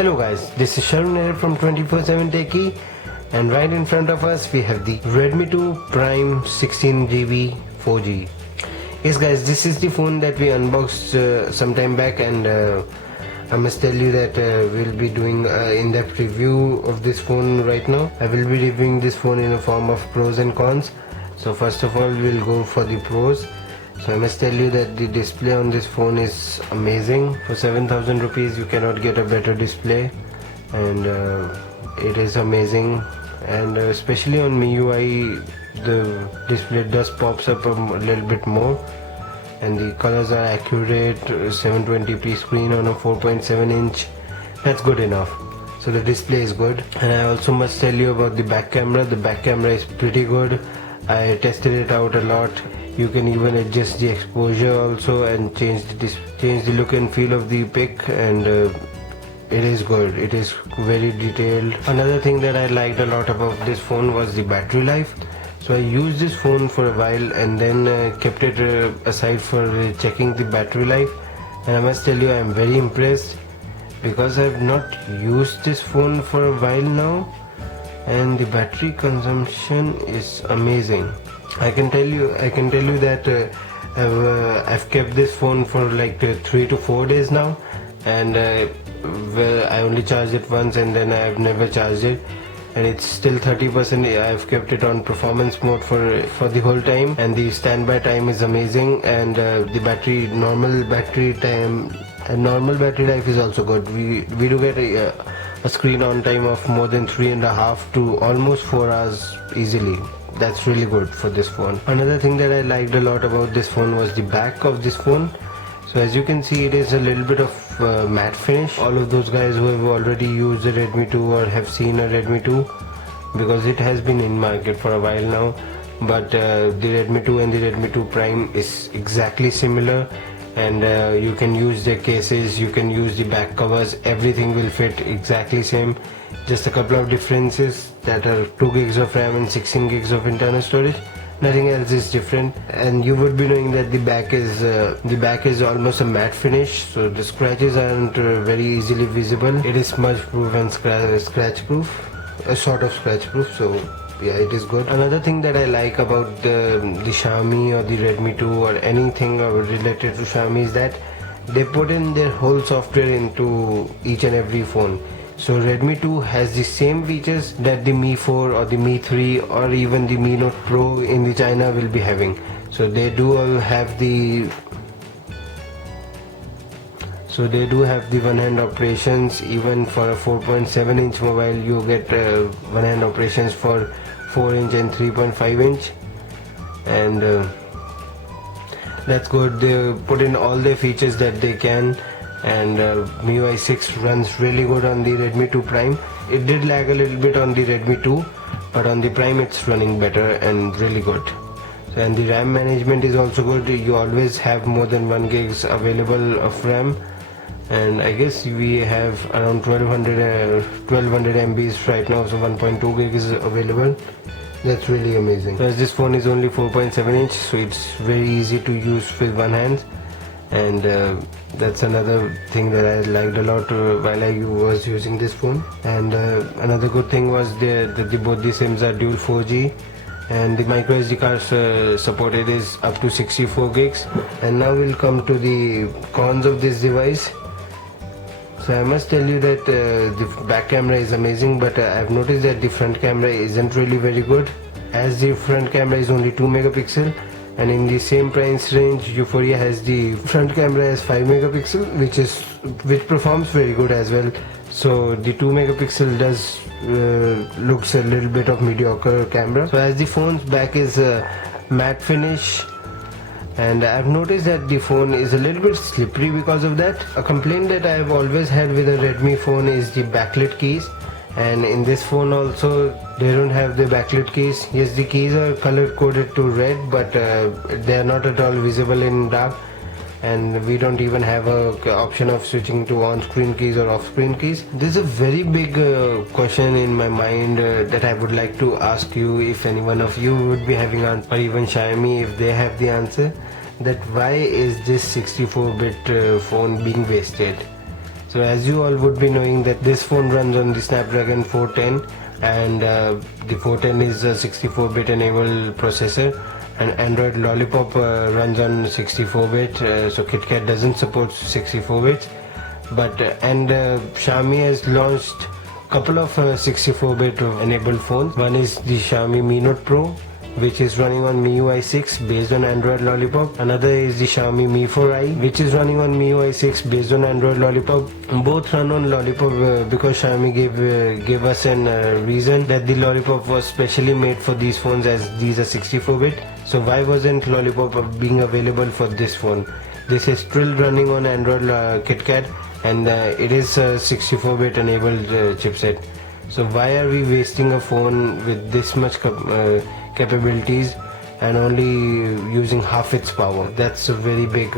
Hello guys, this is Sharun here from 24/7 Techie, and right in front of us we have the Redmi 2 Prime 16GB 4G. Yes guys, this is the phone that we unboxed some time back, and I must tell you that we'll be doing an in-depth review of this phone right now. I will be reviewing this phone in a form of pros and cons. So first of all, we'll go for the pros. So I must tell you that the display on this phone is amazing. For 7,000 rupees you cannot get a better display, and it is amazing. And especially on MIUI, the display does pops up a little bit more, and the colors are accurate. 720p screen on a 4.7 inch, that's good enough. So the display is good. And I also must tell you about the back camera. The back camera is pretty good. I tested it out a lot. You can even adjust the exposure also and change the look and feel of the pic, and it is good. It is very detailed. Another thing that I liked a lot about this phone was the battery life. So I used this phone for a while and then kept it aside for checking the battery life, and I must tell you I am very impressed, because I have not used this phone for a while now, and the battery consumption is amazing. I can tell you that I've kept this phone for like 3 to 4 days now, and I only charged it once and then I've never charged it, and it's still 30%. I've kept it on performance mode for the whole time, and the standby time is amazing, and the normal battery time and normal battery life is also good. We do get a screen on time of more than 3.5 to almost 4 hours easily. That's really good for this phone. Another thing that I liked a lot about this phone was the back of this phone. So as you can see, it is a little bit of matte finish. All of those guys who have already used the Redmi 2 or have seen a Redmi 2, because it has been in market for a while now, but the Redmi 2 and the Redmi 2 Prime is exactly similar, and you can use the cases, you can use the back covers, everything will fit exactly same. Just a couple of differences, that are 2 gigs of RAM and 16 gigs of internal storage. Nothing else is different. And you would be knowing that the back is almost a matte finish, so the scratches aren't very easily visible. It is smudge proof and scratch proof, a sort of scratch proof. So yeah, it is good. Another thing that I like about the Xiaomi or the Redmi 2 or anything related to Xiaomi is that they put in their whole software into each and every phone. So Redmi 2 has the same features that the Mi 4 or the Mi 3 or even the Mi Note Pro in the China will be having. So they do have the one-hand operations. Even for a 4.7 inch mobile, you get one-hand operations for 4 inch and 3.5 inch, and that's good. They put in all the features that they can, and MIUI 6 runs really good on the Redmi 2 Prime. It did lag a little bit on the Redmi 2, but on the Prime it's running better and really good. So, and the RAM management is also good. You always have more than 1 gigs available of RAM, and I guess we have around 1200 MBs right now, so 1.2 gigs is available. That's really amazing. So as this phone is only 4.7 inch, so it's very easy to use with one hand, and that's another thing that I liked a lot while I was using this phone. And another good thing was both the SIMs are dual 4G, and the micro SD cards supported is up to 64 gigs. And now we'll come to the cons of this device. So I must tell you that the back camera is amazing, but I've noticed that the front camera isn't really very good, as the front camera is only 2 megapixel, and in the same price range Euphoria has the front camera as 5 megapixel, which performs very good as well. So the 2 megapixel does looks a little bit of mediocre camera. So as the phone's back is matte finish, and I've noticed that the phone is a little bit slippery because of that. A complaint that I have always had with a Redmi phone is the backlit keys, and in this phone also they don't have the backlit keys. Yes, the keys are color coded to red, but they are not at all visible in dark, and we don't even have a option of switching to on-screen keys or off-screen keys. There's a very big question in my mind that I would like to ask you, if any one of you would be having answer, or even Xiaomi if they have the answer, that why is this 64-bit phone being wasted? So as you all would be knowing that this phone runs on the Snapdragon 410, and the 410 is a 64-bit enabled processor, and Android Lollipop runs on 64-bit, so KitKat doesn't support 64 bits. But Xiaomi has launched couple of 64-bit enabled phones. One is the Xiaomi Mi Note Pro, which is running on MIUI 6 based on Android Lollipop. Another is the Xiaomi Mi 4i, which is running on MIUI 6 based on Android Lollipop. Both run on Lollipop because Xiaomi gave us a reason that the Lollipop was specially made for these phones, as these are 64-bit. So why wasn't Lollipop being available for this phone? This is still running on Android KitKat, and it is a 64-bit enabled chipset. So why are we wasting a phone with this much capabilities and only using half its power? That's a very big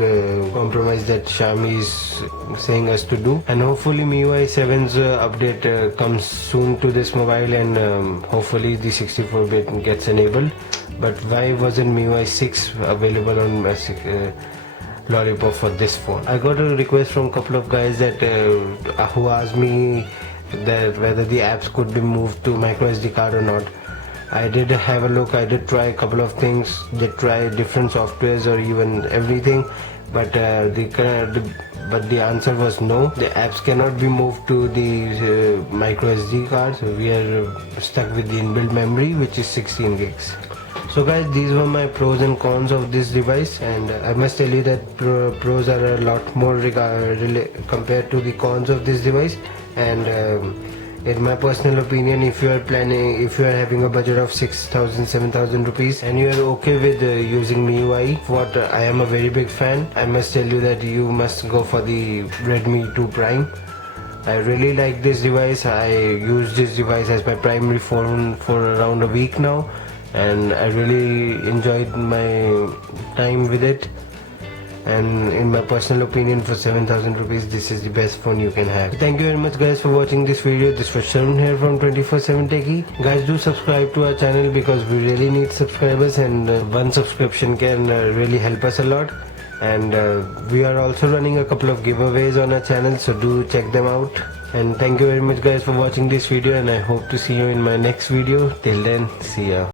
compromise that Xiaomi is saying us to do. And hopefully MIUI 7's update comes soon to this mobile, and hopefully the 64-bit gets enabled. But why wasn't MIUI 6 available on Lollipop for this phone? I got a request from a couple of guys that who asked me that whether the apps could be moved to microSD card or not. I did have a look, I did try a couple of things, did try different softwares or even everything, but the answer was no. The apps cannot be moved to the microSD card, so we are stuck with the inbuilt memory, which is 16 gigs. So guys, these were my pros and cons of this device, and I must tell you that pros are a lot more compared to the cons of this device. And in my personal opinion, if you are having a budget of 6,000, 7,000 rupees and you are okay with using MIUI, what I am a very big fan, I must tell you that you must go for the Redmi 2 Prime. I really like this device. I use this device as my primary phone for around a week now, and I really enjoyed my time with it. And in my personal opinion, for 7,000 rupees, this is the best phone you can have. Thank you very much guys for watching this video. This was Sharun here from 24/7 Techie. Guys, do subscribe to our channel because we really need subscribers, and one subscription can really help us a lot. And we are also running a couple of giveaways on our channel, so do check them out. And thank you very much guys for watching this video, and I hope to see you in my next video. Till then, see ya.